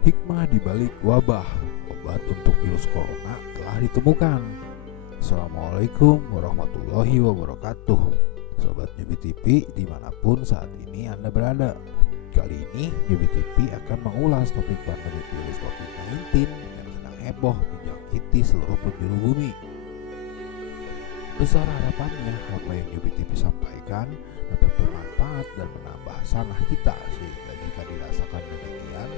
Hikmah di balik wabah, obat untuk virus corona telah ditemukan. Assalamualaikum warahmatullahi wabarakatuh. Sobat Newbie TV dimanapun saat ini Anda berada. Kali ini Newbie TV akan mengulas topik pandemi virus COVID-19 yang sedang heboh menjangkiti seluruh penjuru bumi. Besar harapannya apa yang Newbie TV sampaikan dapat bermanfaat dan menambah sanah kita, sehingga jika dirasakan demikian,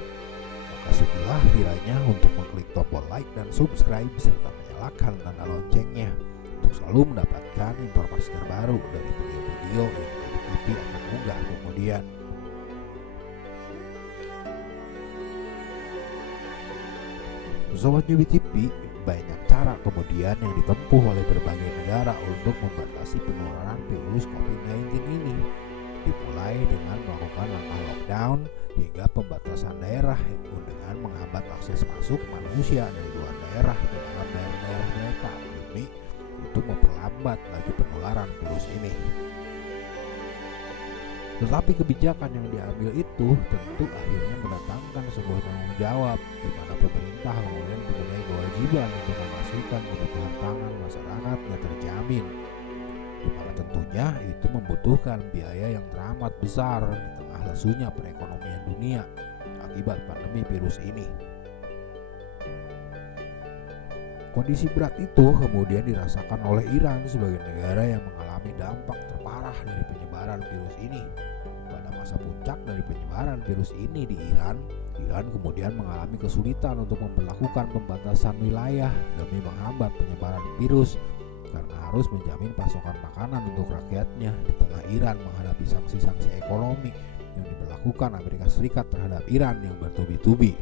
maka sudilah kiranya untuk mengklik tombol like dan subscribe serta menyalakan tanda loncengnya untuk selalu mendapatkan informasi terbaru dari video-video yang Newbie TV akan unggah kemudian. Sobat Newbie TV, banyak cara kemudian yang ditempuh oleh berbagai negara untuk membatasi penularan virus COVID-19 ini, dimulai dengan melakukan langkah lockdown hingga pembatasan daerah dengan menghambat akses masuk manusia dari luar daerah ke dalam daerah-daerah mereka demi untuk memperlambat laju penularan virus ini. Tetapi kebijakan yang diambil itu tentu akhirnya mendatangkan sebuah tanggung jawab, di mana pemerintah kemudian mempunyai kewajiban untuk memastikan kebutuhan pangan masyarakatnya terjamin, di mana tentunya itu membutuhkan biaya yang teramat besar di tengah lesunya perekonomian dunia akibat pandemi virus ini. Kondisi berat itu kemudian dirasakan oleh Iran sebagai negara yang mengalami dampak terparah dari penyebaran virus ini. Pada masa puncak dari penyebaran virus ini di Iran kemudian mengalami kesulitan untuk memperlakukan pembatasan wilayah demi menghambat penyebaran virus karena harus menjamin pasokan makanan untuk rakyatnya di tengah Iran menghadapi sanksi-sanksi ekonomi yang diberlakukan Amerika Serikat terhadap Iran yang bertubi-tubi.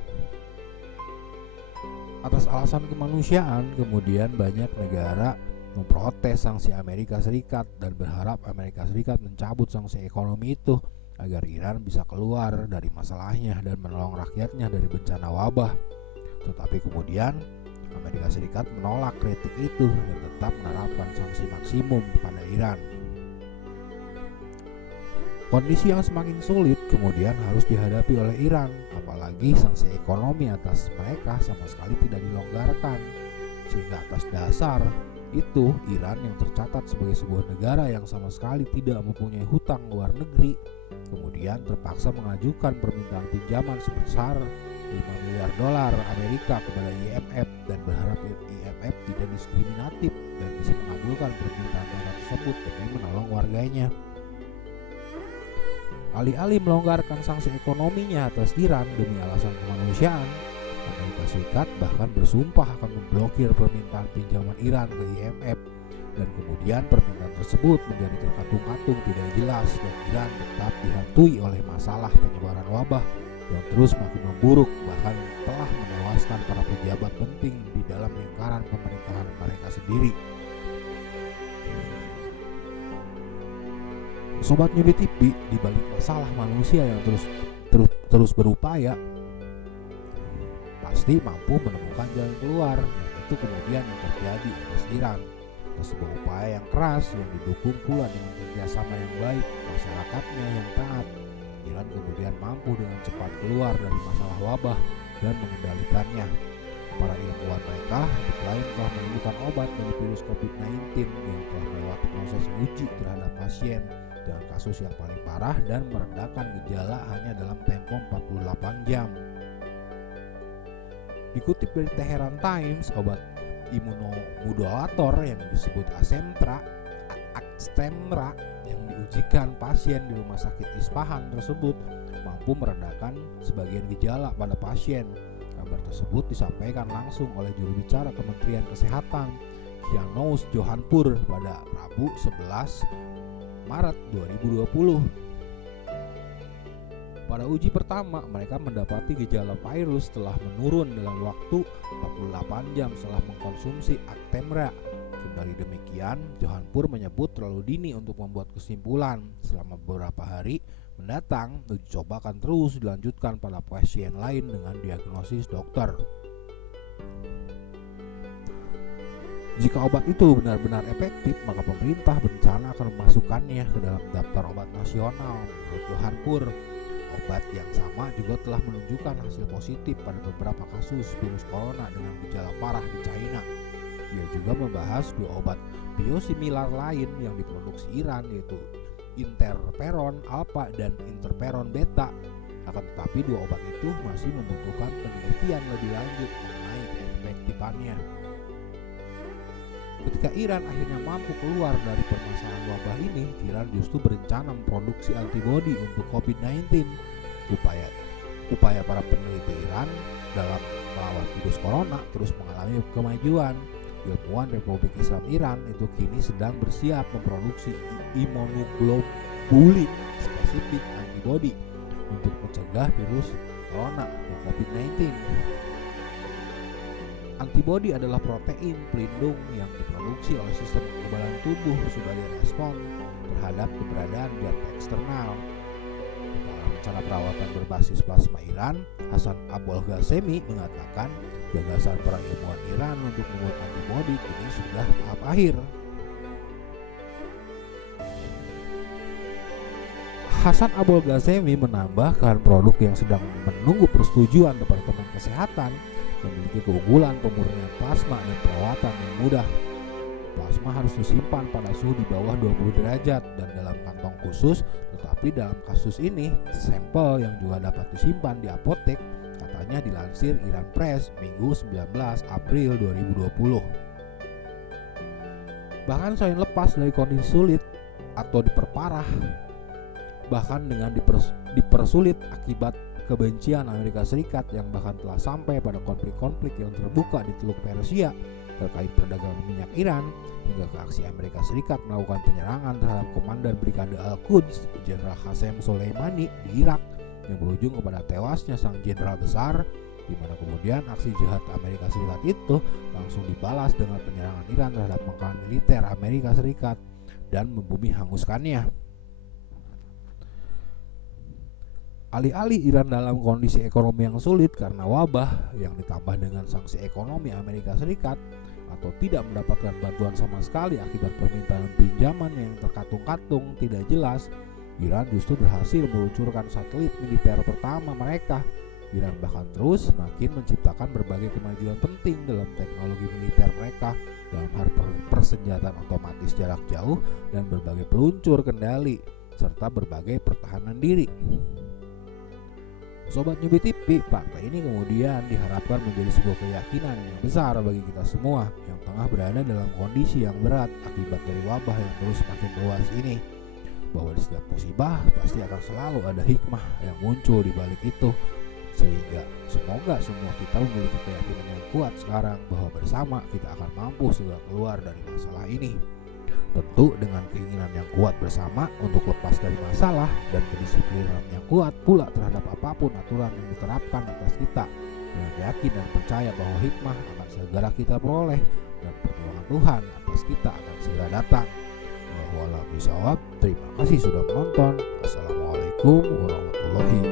Atas alasan kemanusiaan, kemudian banyak negara memprotes sanksi Amerika Serikat dan berharap Amerika Serikat mencabut sanksi ekonomi itu agar Iran bisa keluar dari masalahnya dan menolong rakyatnya dari bencana wabah. Tetapi kemudian Amerika Serikat menolak kritik itu dan tetap menerapkan sanksi maksimum kepada Iran. Kondisi yang semakin sulit kemudian harus dihadapi oleh Iran, apalagi sanksi ekonomi atas mereka sama sekali tidak dilonggarkan, sehingga atas dasar itu Iran yang tercatat sebagai sebuah negara yang sama sekali tidak mempunyai hutang luar negeri kemudian terpaksa mengajukan permintaan pinjaman sebesar 5 miliar dolar Amerika kepada IMF dan berharap IMF tidak diskriminatif dan bisa mengabulkan permintaan mereka tersebut demi menolong warganya. Alih-alih melonggarkan sanksi ekonominya atas Iran demi alasan kemanusiaan, Amerika Serikat bahkan bersumpah akan memblokir permintaan pinjaman Iran ke IMF, dan kemudian permintaan tersebut menjadi terkatung-katung tidak jelas dan Iran tetap dihantui oleh masalah penyebaran wabah yang terus makin memburuk, bahkan telah menewaskan para pejabat penting di dalam lingkaran pemerintahan mereka sendiri. Sobat Newbie TV, di balik masalah manusia yang terus berupaya, pasti mampu menemukan jalan keluar, dan itu kemudian yang terjadi atas Iran. Sebuah upaya yang keras yang didukung pula dengan kerjasama yang baik masyarakatnya yang taat, Iran kemudian mampu dengan cepat keluar dari masalah wabah dan mengendalikannya. Para ilmuwan mereka diklaim telah menemukan obat dari virus COVID-19 yang telah melewati proses uji terhadap pasien dengan kasus yang paling parah dan meredakan gejala hanya dalam tempo 48 jam. Dikutip dari Tehran Times, obat imunomodulator yang disebut Actemra yang diujikan pasien di rumah sakit Isfahan tersebut mampu meredakan sebagian gejala pada pasien. Kabar tersebut disampaikan langsung oleh juru bicara Kementerian Kesehatan Kianos Johanpur pada Rabu 11 Maret 2020. Pada uji pertama, mereka mendapati gejala virus telah menurun dalam waktu 48 jam setelah mengkonsumsi Actemra. Kendali demikian, Johanpur menyebut terlalu dini untuk membuat kesimpulan. Selama beberapa hari mendatang, uji coba akan terus dilanjutkan pada pasien lain dengan diagnosis dokter. Jika obat itu benar-benar efektif, maka pemerintah berencana akan memasukkannya ke dalam daftar obat nasional. Menurut Johanpur, Obat yang sama juga telah menunjukkan hasil positif pada beberapa kasus virus corona dengan gejala parah di China. Ia juga membahas dua obat biosimilar lain yang diproduksi Iran, yaitu interferon alfa dan interferon beta. Akan tetapi dua obat itu masih membutuhkan penelitian lebih lanjut mengenai keefektifannya. Ketika Iran akhirnya mampu keluar dari permasalahan wabah ini, Iran justru berencana memproduksi antibodi untuk COVID-19. Upaya para peneliti Iran dalam melawan virus corona terus mengalami kemajuan. Ilmuwan Republik Islam Iran itu kini sedang bersiap memproduksi imunoglobulin spesifik antibodi untuk mencegah virus corona atau COVID-19. Antibodi adalah protein pelindung yang diproduksi oleh sistem kekebalan tubuh sebagai respon terhadap keberadaan zat eksternal. Kepala Rencana Perawatan Berbasis Plasma Iran, Hasan Abolghasemi, mengatakan gagasan para ilmuwan Iran untuk membuat antibodi kini sudah tahap akhir. Hasan Abolghasemi menambahkan produk yang sedang menunggu persetujuan Departemen Kesehatan memiliki keunggulan pemurnian plasma dan perawatan yang mudah. Plasma harus disimpan pada suhu di bawah 20 derajat dan dalam kantong khusus, tetapi dalam kasus ini sampel yang juga dapat disimpan di apotek, katanya dilansir Iran Press Minggu 19 April 2020. Bahkan selain lepas dari kondisi sulit atau diperparah, bahkan dengan dipersulit akibat kebencian Amerika Serikat yang bahkan telah sampai pada konflik-konflik yang terbuka di Teluk Persia terkait perdagangan minyak Iran, hingga ke aksi Amerika Serikat melakukan penyerangan terhadap Komandan Brigade Al-Quds Jenderal Qasem Soleimani di Irak yang berujung kepada tewasnya sang jenderal besar, di mana kemudian aksi jihad Amerika Serikat itu langsung dibalas dengan penyerangan Iran terhadap pangkalan militer Amerika Serikat dan membumi hanguskannya. Alih-alih Iran dalam kondisi ekonomi yang sulit karena wabah yang ditambah dengan sanksi ekonomi Amerika Serikat atau tidak mendapatkan bantuan sama sekali akibat permintaan pinjaman yang terkatung-katung tidak jelas, Iran justru berhasil meluncurkan satelit militer pertama mereka. Iran bahkan terus semakin menciptakan berbagai kemajuan penting dalam teknologi militer mereka dalam hal persenjataan otomatis jarak jauh dan berbagai peluncur kendali serta berbagai pertahanan diri. Sobat Newbie TV, fakta ini kemudian diharapkan menjadi sebuah keyakinan yang besar bagi kita semua yang tengah berada dalam kondisi yang berat akibat dari wabah yang terus semakin meluas ini, bahwa di setiap musibah pasti akan selalu ada hikmah yang muncul di balik itu, sehingga semoga semua kita memiliki keyakinan yang kuat sekarang bahwa bersama kita akan mampu segera keluar dari masalah ini. Tentu dengan keinginan yang kuat bersama untuk lepas dari masalah dan kedisiplinan yang kuat pula terhadap apapun aturan yang diterapkan atas kita, dengan yakin dan percaya bahwa hikmah akan segera kita peroleh dan pertolongan Tuhan atas kita akan segera datang. Wallahu a'lam bishawab. Terima kasih sudah menonton. Assalamualaikum warahmatullahi wabarakatuh.